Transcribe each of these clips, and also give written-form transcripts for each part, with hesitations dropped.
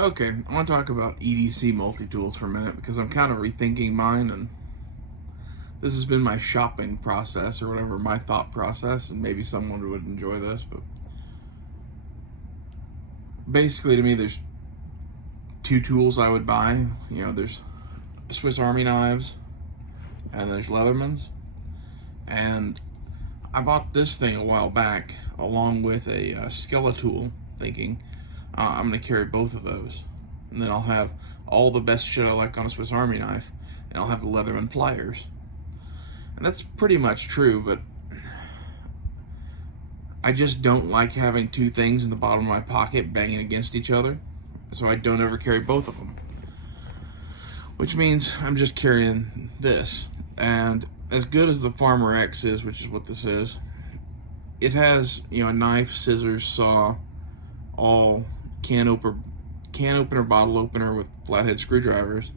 Okay, I want to talk about EDC multi-tools for a minute because I'm kind of rethinking mine, and this has been my shopping process or whatever, my thought process, and maybe someone would enjoy this, but basically to me there's two tools I would buy. You know, there's Swiss Army knives and there's Leathermans, and I bought this thing a while back along with a Skeletool, thinking I'm going to carry both of those, and then I'll have all the best shit I like on a Swiss Army knife, and I'll have the Leatherman pliers. And that's pretty much true, but I just don't like having two things in the bottom of my pocket banging against each other, so I don't ever carry both of them. Which means I'm just carrying this. And as good as the Farmer X is, which is what this is, it has, you know, a knife, scissors, saw, all can opener, bottle opener with flathead screwdrivers.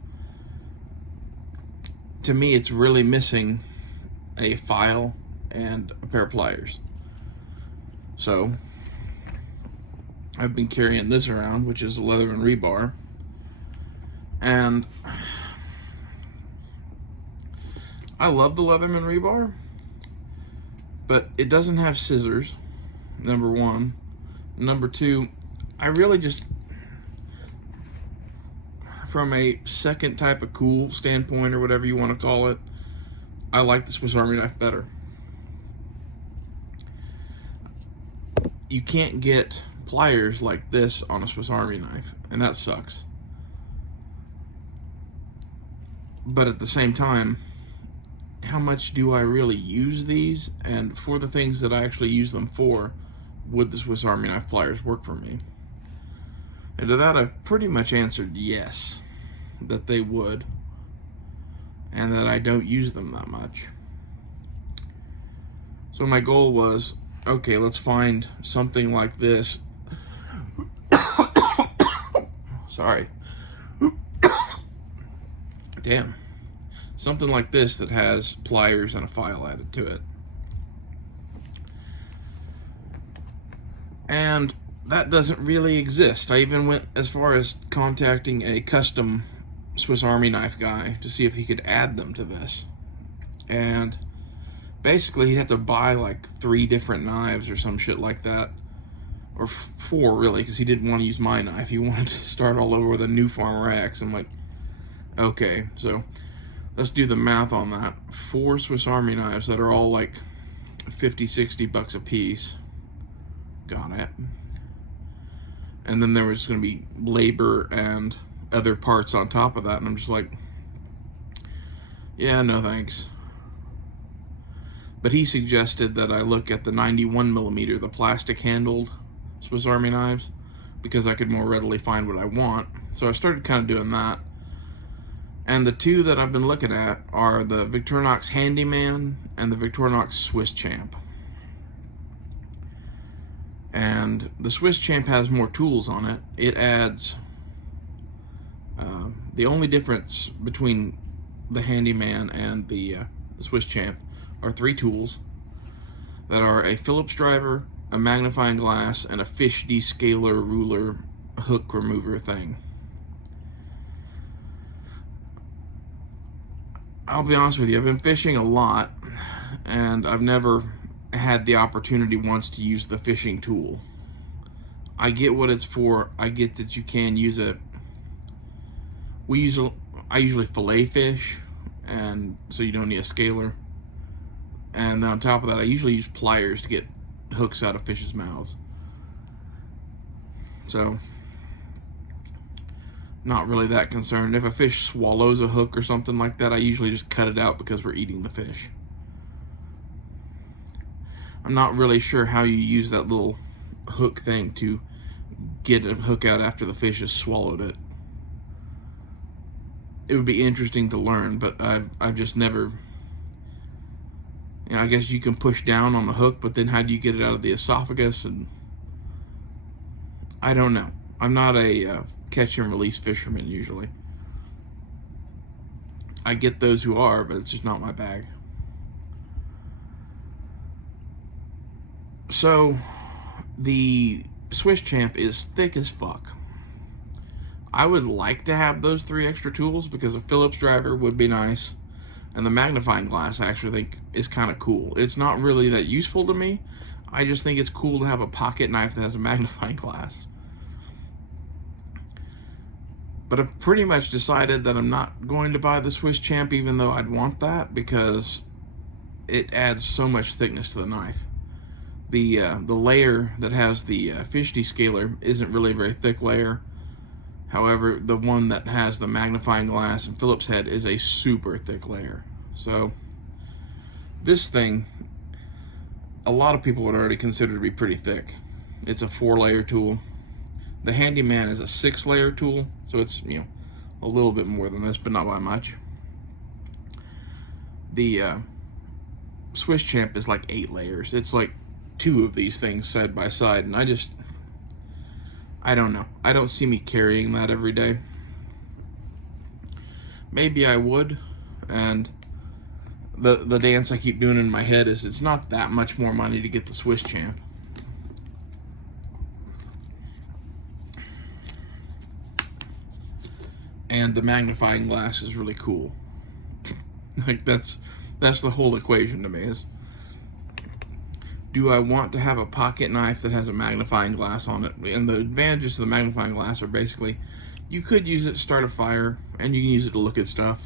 To me, it's really missing a file and a pair of pliers. So I've been carrying this around, which is a Leatherman rebar, and I love the Leatherman rebar, but it doesn't have scissors, number one. Number two, I really just, from a second type of cool standpoint or whatever you want to call it, I like the Swiss Army knife better. You can't get pliers like this on a Swiss Army knife, and that sucks. But at the same time, how much do I really use these? And for the things that I actually use them for, would the Swiss Army knife pliers work for me? And to that I've pretty much answered yes, that they would, and that I don't use them that much. So my goal was, okay, let's find something like this. Sorry. Damn. Something like this that has pliers and a file added to it. And that doesn't really exist. I even went as far as contacting a custom Swiss Army knife guy to see if he could add them to this. And basically he'd have to buy like 3 different knives or some shit like that. Or 4 really, because he didn't want to use my knife. He wanted to start all over with a new Farmer X. I'm like, okay, so let's do the math on that. 4 Swiss Army knives that are all like 50, 60 bucks a piece. Got it. And then there was going to be labor and other parts on top of that, and I'm just like, yeah, no thanks. But he suggested that I look at the 91mm, the plastic handled Swiss Army knives, because I could more readily find what I want. So I started kind of doing that. And the two that I've been looking at are the Victorinox Handyman and the Victorinox Swiss Champ. And the Swiss Champ has more tools on it. It adds, the only difference between the Handyman and the Swiss Champ are 3 tools that are a Phillips driver, a magnifying glass, and a fish descaler ruler hook remover thing. I'll be honest with you, I've been fishing a lot, and I've never had the opportunity once to use the fishing tool. I get what it's for. I get that you can use it. I usually fillet fish, and so you don't need a scaler. And then on top of that, I usually use pliers to get hooks out of fish's mouths. So, not really that concerned. If a fish swallows a hook or something like that, I usually just cut it out because we're eating the fish. I'm not really sure how you use that little hook thing to get a hook out after the fish has swallowed it. It would be interesting to learn, but I've just never, you know, I guess you can push down on the hook, but then how do you get it out of the esophagus? And I don't know. I'm not a catch and release fisherman usually. I get those who are, but it's just not my bag. So the Swiss Champ is thick as fuck. I would like to have those 3 extra tools because a Phillips driver would be nice. And the magnifying glass I actually think is kind of cool. It's not really that useful to me. I just think it's cool to have a pocket knife that has a magnifying glass. But I've pretty much decided that I'm not going to buy the Swiss Champ, even though I'd want that, because it adds so much thickness to the knife. The layer that has the fish descaler isn't really a very thick layer. However, the one that has the magnifying glass and Phillips head is a super thick layer. So this thing, a lot of people would already consider to be pretty thick. It's a 4-layer tool. The Handyman is a 6-layer tool, so it's, you know, a little bit more than this, but not by much. The Swiss Champ is like 8 layers. It's like 2 of these things side by side, and I don't know. I don't see me carrying that every day. Maybe I would, and the dance I keep doing in my head is it's not that much more money to get the Swiss Champ. And the magnifying glass is really cool. Like that's the whole equation to me is, do I want to have a pocket knife that has a magnifying glass on it? And the advantages of the magnifying glass are basically, you could use it to start a fire, and you can use it to look at stuff.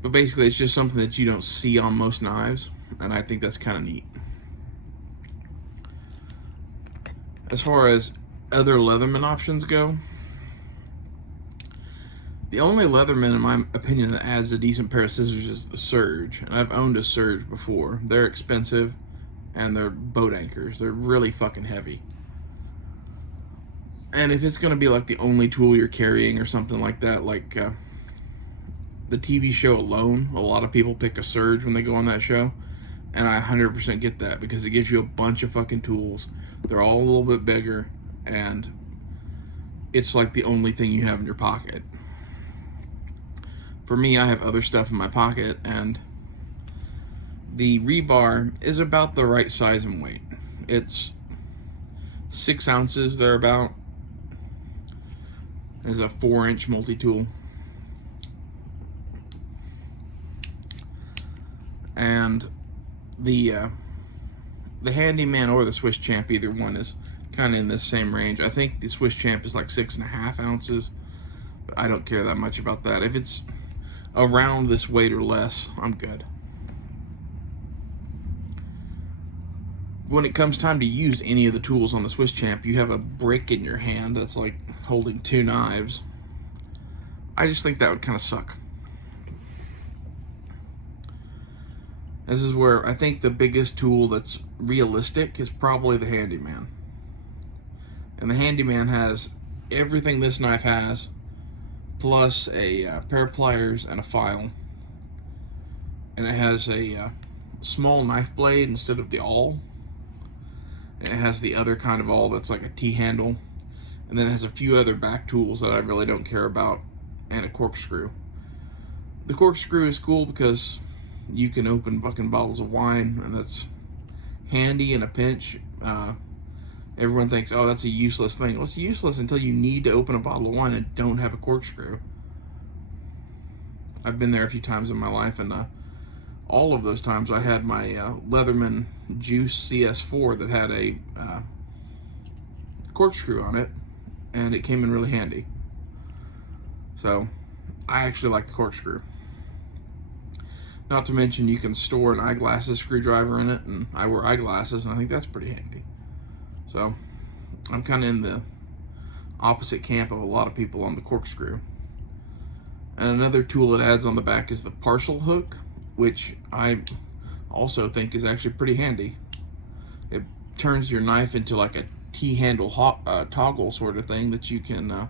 But basically, it's just something that you don't see on most knives, and I think that's kind of neat. As far as other Leatherman options go, the only Leatherman, in my opinion, that adds a decent pair of scissors is the Surge. And I've owned a Surge before. They're expensive, and they're boat anchors. They're really fucking heavy. And if it's going to be like the only tool you're carrying or something like that, like the TV show Alone, a lot of people pick a Surge when they go on that show. And I 100% get that, because it gives you a bunch of fucking tools. They're all a little bit bigger, and it's like the only thing you have in your pocket. For me, I have other stuff in my pocket, and the rebar is about the right size and weight. It's 6 ounces thereabout. It's a 4-inch multi-tool. And the Handyman or the Swiss Champ, either one is kind of in this same range. I think the Swiss Champ is like 6.5 ounces, but I don't care that much about that. If it's around this weight or less, I'm good. When it comes time to use any of the tools on the Swiss Champ, you have a brick in your hand that's like holding 2 knives. I just think that would kind of suck. This is where I think the biggest tool that's realistic is probably the Handyman. And the Handyman has everything this knife has, plus a pair of pliers and a file. And it has a small knife blade instead of the awl. And it has the other kind of awl that's like a T-handle. And then it has a few other back tools that I really don't care about, and a corkscrew. The corkscrew is cool because you can open fucking bottles of wine, and that's handy in a pinch. Everyone thinks, oh, that's a useless thing. Well, it's useless until you need to open a bottle of wine and don't have a corkscrew. I've been there a few times in my life, and all of those times I had my Leatherman Juice CS4 that had a corkscrew on it, and it came in really handy. So I actually like the corkscrew. Not to mention you can store an eyeglasses screwdriver in it, and I wear eyeglasses, and I think that's pretty handy. So I'm kind of in the opposite camp of a lot of people on the corkscrew. And another tool it adds on the back is the parcel hook, which I also think is actually pretty handy. It turns your knife into like a T-handle toggle sort of thing that you can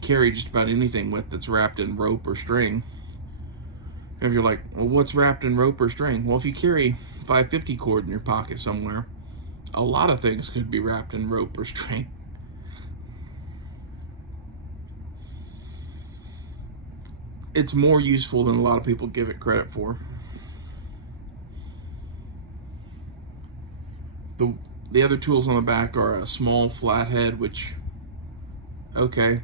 carry just about anything with that's wrapped in rope or string. If you're like, well, what's wrapped in rope or string? Well, if you carry 550 cord in your pocket somewhere, a lot of things could be wrapped in rope or string. It's more useful than a lot of people give it credit for. The other tools on the back are a small flathead, which okay,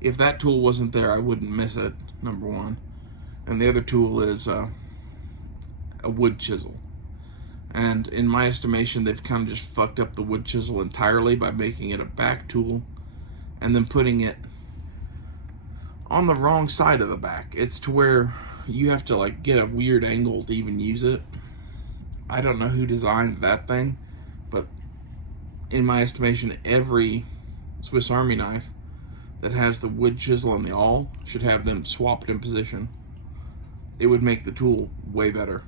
if that tool wasn't there, I wouldn't miss it, number one. And the other tool is a wood chisel. And in my estimation, they've kind of just fucked up the wood chisel entirely by making it a back tool and then putting it on the wrong side of the back. It's to where you have to like get a weird angle to even use it. I don't know who designed that thing, but in my estimation, every Swiss Army knife that has the wood chisel and the awl should have them swapped in position. It would make the tool way better.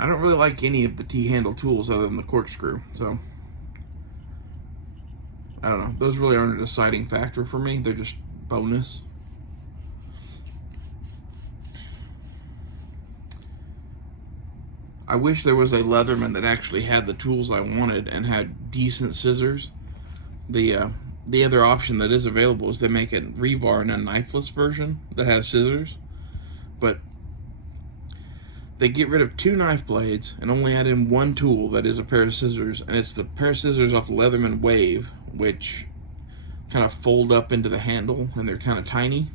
I don't really like any of the T-handle tools other than the corkscrew, so I don't know. Those really aren't a deciding factor for me. They're just bonus. I wish there was a Leatherman that actually had the tools I wanted and had decent scissors. The other option that is available is they make a rebar and a knifeless version that has scissors, but they get rid of 2 knife blades and only add in 1 tool that is a pair of scissors, and it's the pair of scissors off the Leatherman Wave, which kind of fold up into the handle and they're kind of tiny.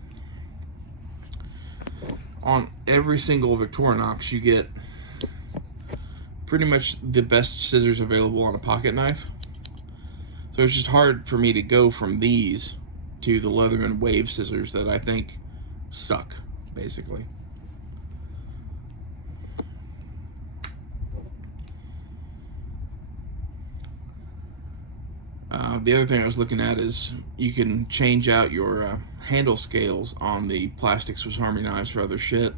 On every single Victorinox, you get pretty much the best scissors available on a pocket knife. So it's just hard for me to go from these to the Leatherman Wave scissors that I think suck, basically. The other thing I was looking at is you can change out your handle scales on the plastic Swiss Army knives for other shit.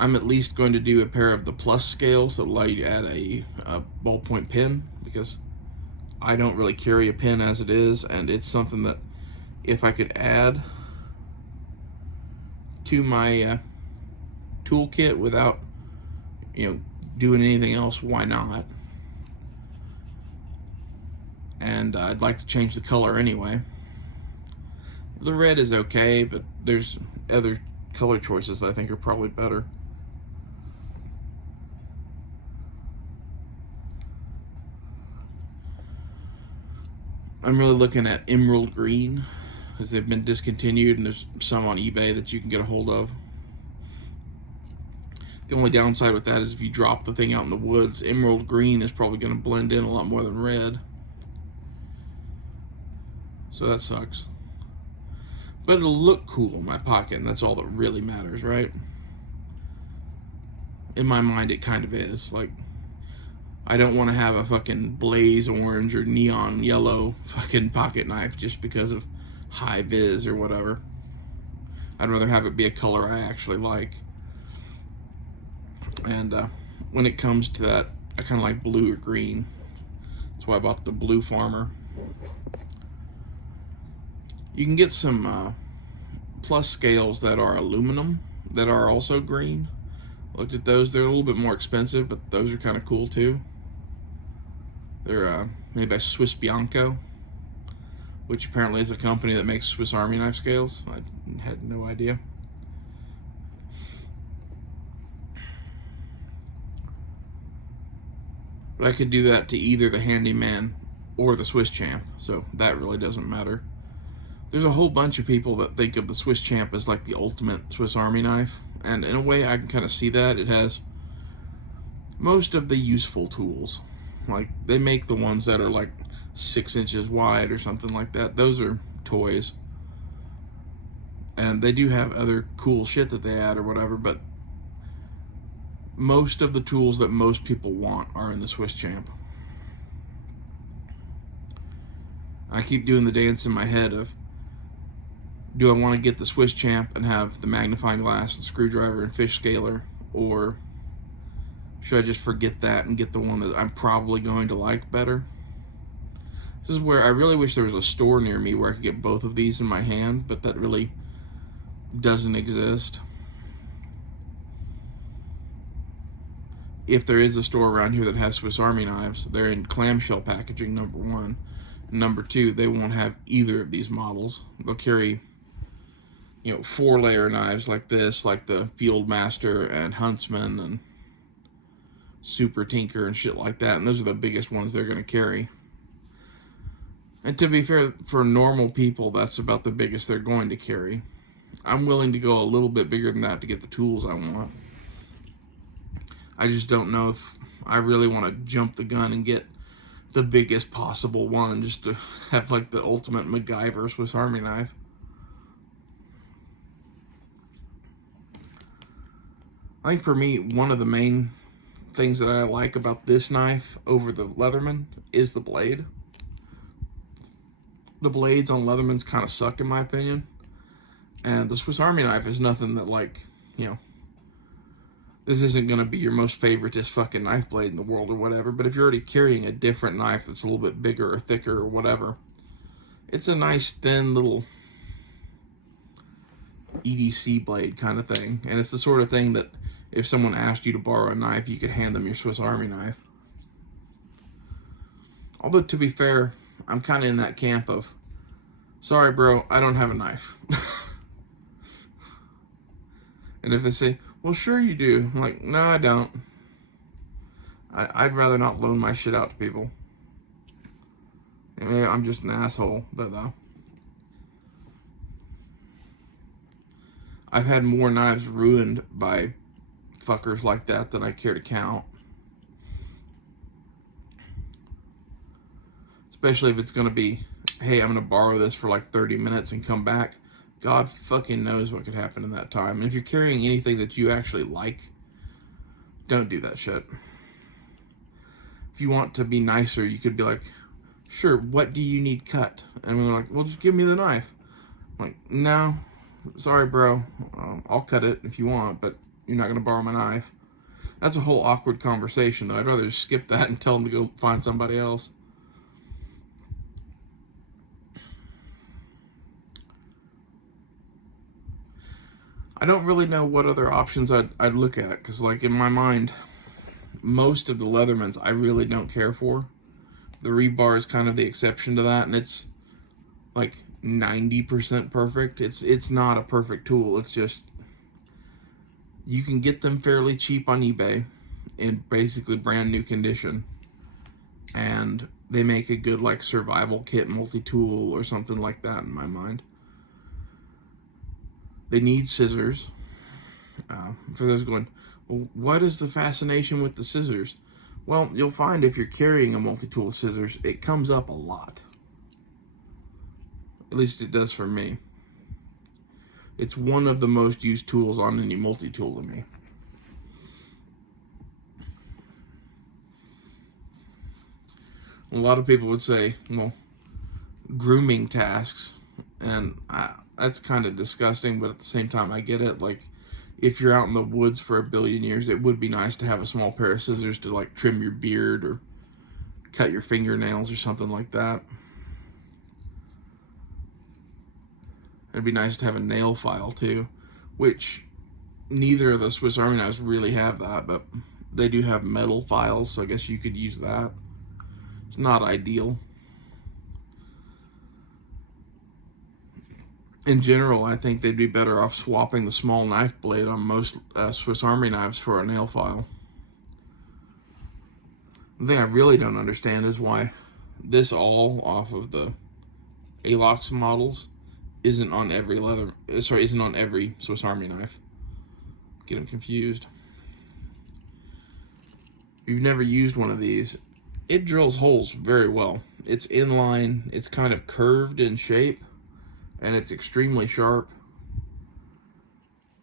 I'm at least going to do a pair of the plus scales that allow you to add a ballpoint pen, because I don't really carry a pen as it is, and it's something that if I could add to my toolkit without, doing anything else, why not? And I'd like to change the color anyway. The red is okay, but there's other color choices that I think are probably better. I'm really looking at emerald green, because they've been discontinued and there's some on eBay that you can get a hold of. The only downside with that is if you drop the thing out in the woods, emerald green is probably going to blend in a lot more than red. So that sucks. But it'll look cool in my pocket, and that's all that really matters, right? In my mind, it kind of is. Like, I don't want to have a fucking blaze orange or neon yellow fucking pocket knife just because of high vis or whatever. I'd rather have it be a color I actually like. And when it comes to that, I kind of like blue or green. That's why I bought the Blue Farmer. You can get some plus scales that are aluminum that are also green. Looked at those. They're a little bit more expensive, but those are kind of cool too. They're made by Swiss Bianco, which apparently is a company that makes Swiss Army knife scales. I had no idea. But I could do that to either the Handyman or the Swiss Champ, so that really doesn't matter. There's a whole bunch of people that think of the Swiss Champ as like the ultimate Swiss Army knife, and in a way I can kind of see that. It has most of the useful tools. Like, they make the ones that are like 6 inches wide or something like that. Those are toys. And they do have other cool shit that they add or whatever, but most of the tools that most people want are in the Swiss Champ. I keep doing the dance in my head of, do I want to get the Swiss Champ and have the magnifying glass, the screwdriver, and fish scaler, or should I just forget that and get the one that I'm probably going to like better? This is where I really wish there was a store near me where I could get both of these in my hand, but that really doesn't exist. If there is a store around here that has Swiss Army knives, they're in clamshell packaging, number one. Number two, they won't have either of these models. They'll carry 4-layer knives like this, like the Field Master and Huntsman and Super Tinker and shit like that, and those are the biggest ones they're going to carry. And to be fair, for normal people, that's about the biggest they're going to carry. I'm willing to go a little bit bigger than that to get the tools I want. I just don't know if I really want to jump the gun and get the biggest possible one just to have like the ultimate MacGyver Swiss Army knife. I think for me, one of the main things that I like about this knife over the Leatherman is the blade. The blades on Leathermans kind of suck in my opinion. And the Swiss Army knife is nothing that, like, you know, this isn't going to be your most favoritist fucking knife blade in the world or whatever, but if you're already carrying a different knife that's a little bit bigger or thicker or whatever, it's a nice thin little EDC blade kind of thing. And it's the sort of thing that if someone asked you to borrow a knife, you could hand them your Swiss Army knife. Although, to be fair, I'm kind of in that camp of, sorry bro, I don't have a knife. And if they say, well, sure you do, I'm like, no, I don't. I'd rather not loan my shit out to people. And I'm just an asshole, but I've had more knives ruined by fuckers like that than I care to count. Especially if it's going to be, hey, I'm going to borrow this for like 30 minutes and come back. God fucking knows what could happen in that time. And if you're carrying anything that you actually like, don't do that shit. If you want to be nicer, you could be like, sure, what do you need cut? And we're like, well, just give me the knife. I'm like, no, sorry, bro. I'll cut it if you want, but you're not going to borrow my knife. That's a whole awkward conversation, though. I'd rather just skip that and tell them to go find somebody else. I don't really know what other options I'd look at, because, like, in my mind, most of the Leathermans I really don't care for. The rebar is kind of the exception to that, and it's like 90% perfect. It's not a perfect tool. It's just, you can get them fairly cheap on eBay in basically brand new condition, and they make a good, like, survival kit multi-tool or something like that in my mind. They need scissors. For those going, well, what is the fascination with the scissors? Well, you'll find if you're carrying a multi-tool scissors, it comes up a lot. At least it does for me. It's one of the most used tools on any multi-tool to me. A lot of people would say, well, grooming tasks, and that's kind of disgusting, but at the same time I get it. Like, if you're out in the woods for a billion years, it would be nice to have a small pair of scissors to, like, trim your beard or cut your fingernails or something like that. It'd be nice to have a nail file too, which neither of the Swiss Army knives really have that, but they do have metal files, so I guess you could use that. It's not ideal. In general, I think they'd be better off swapping the small knife blade on most Swiss Army knives for a nail file. The thing I really don't understand is why this all off of the Alox models isn't on every isn't on every Swiss Army knife. Get them confused. If you've never used one of these, it drills holes very well. It's inline, it's kind of curved in shape, and it's extremely sharp.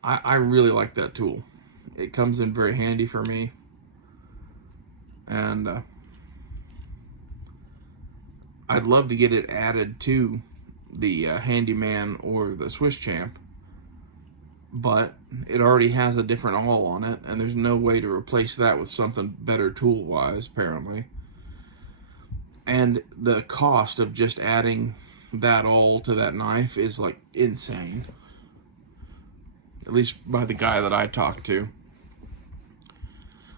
I really like that tool. It comes in very handy for me. And I'd love to get it added to the Handyman or the Swiss Champ, but it already has a different awl on it, and there's no way to replace that with something better tool-wise, apparently. And the cost of just adding that awl to that knife is, like, insane. At least by the guy that I talked to.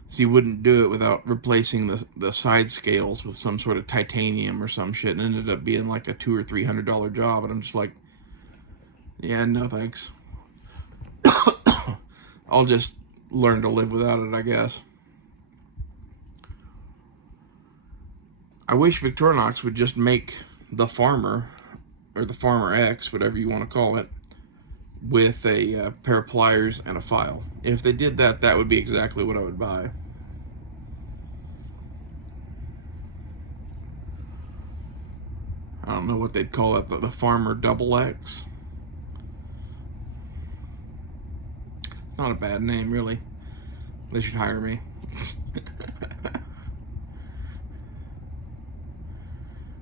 So you wouldn't do it without replacing the side scales with some sort of titanium or some shit, and it ended up being like a $200 or $300 job, and I'm just like, yeah, no thanks. I'll just learn to live without it, I guess. I wish Victorinox would just make the Farmer, or the Farmer X, whatever you want to call it, with a pair of pliers and a file. If they did that, that would be exactly what I would buy. I don't know what they'd call it, but the Farmer Double X. It's not a bad name, really. They should hire me.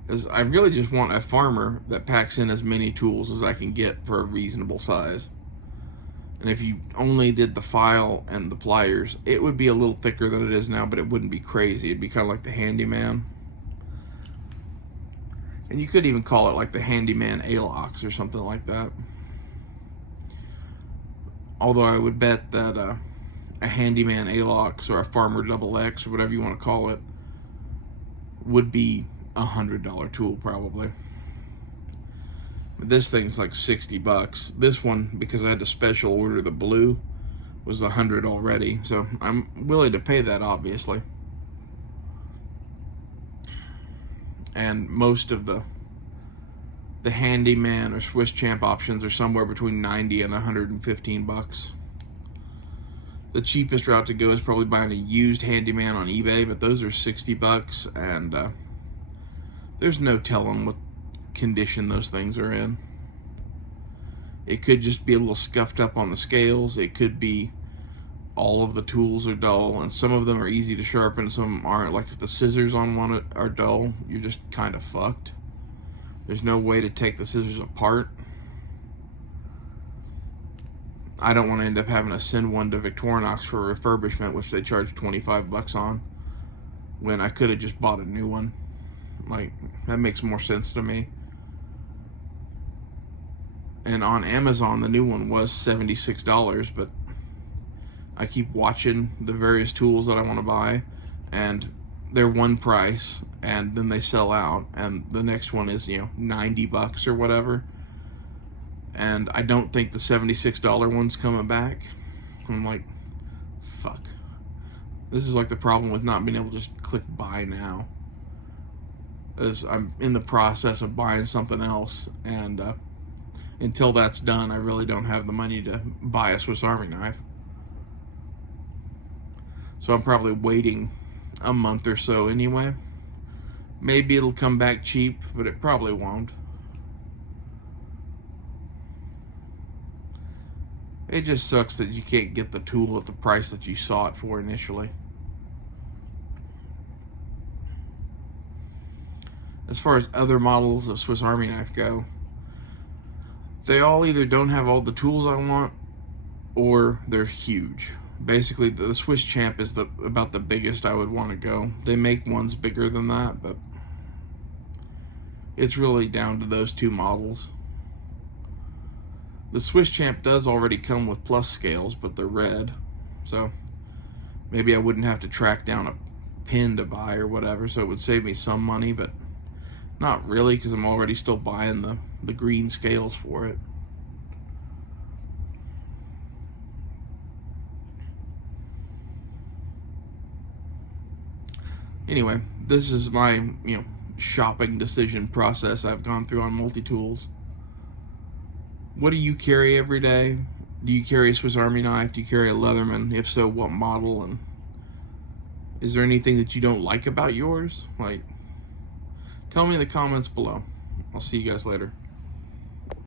Because I really just want a farmer that packs in as many tools as I can get for a reasonable size. And if you only did the file and the pliers, it would be a little thicker than it is now, but it wouldn't be crazy. It'd be kind of like the Handyman. And you could even call it like the Handyman A-Locks or something like that. Although I would bet that a Handyman A-Locks or a Farmer Double X or whatever you want to call it would be $100 tool probably. But this thing's like $60. This one, because I had to special order the blue, was $100 already. So I'm willing to pay that, obviously. And most of the Handyman or Swiss Champ options are somewhere between 90 and 115 bucks. The cheapest route to go is probably buying a used Handyman on eBay, but those are 60 bucks, and there's no telling what condition those things are in. It could just be a little scuffed up on the scales. It could be all of the tools are dull, and some of them are easy to sharpen, some of them aren't. Like if the scissors on one are dull, you're just kind of fucked. There's no way to take the scissors apart. I don't want to end up having to send one to Victorinox for refurbishment, which they charge 25 bucks on, when I could have just bought a new one. Like, that makes more sense to me. And on Amazon, the new one was $76, but I keep watching the various tools that I want to buy, and they're one price, and then they sell out, and the next one is, 90 bucks or whatever. And I don't think the $76 one's coming back. I'm like, fuck. This is like the problem with not being able to just click buy now. As I'm in the process of buying something else, and until that's done, I really don't have the money to buy a Swiss Army knife. So I'm probably waiting a month or so anyway. Maybe it'll come back cheap, but it probably won't. It just sucks that you can't get the tool at the price that you saw it for initially. As far as other models of Swiss Army knife go, they all either don't have all the tools I want, or they're huge. Basically, the Swiss Champ is about the biggest I would want to go. They make ones bigger than that, but it's really down to those two models. The Swiss Champ does already come with plus scales, but they're red, so maybe I wouldn't have to track down a pin to buy or whatever, so it would save me some money, but not really, because I'm already still buying the green scales for it. Anyway, this is my shopping decision process I've gone through on multi-tools. What do you carry every day? Do you carry a Swiss Army knife? Do you carry a Leatherman? If so, what model? And is there anything that you don't like about yours? Like, tell me in the comments below. I'll see you guys later.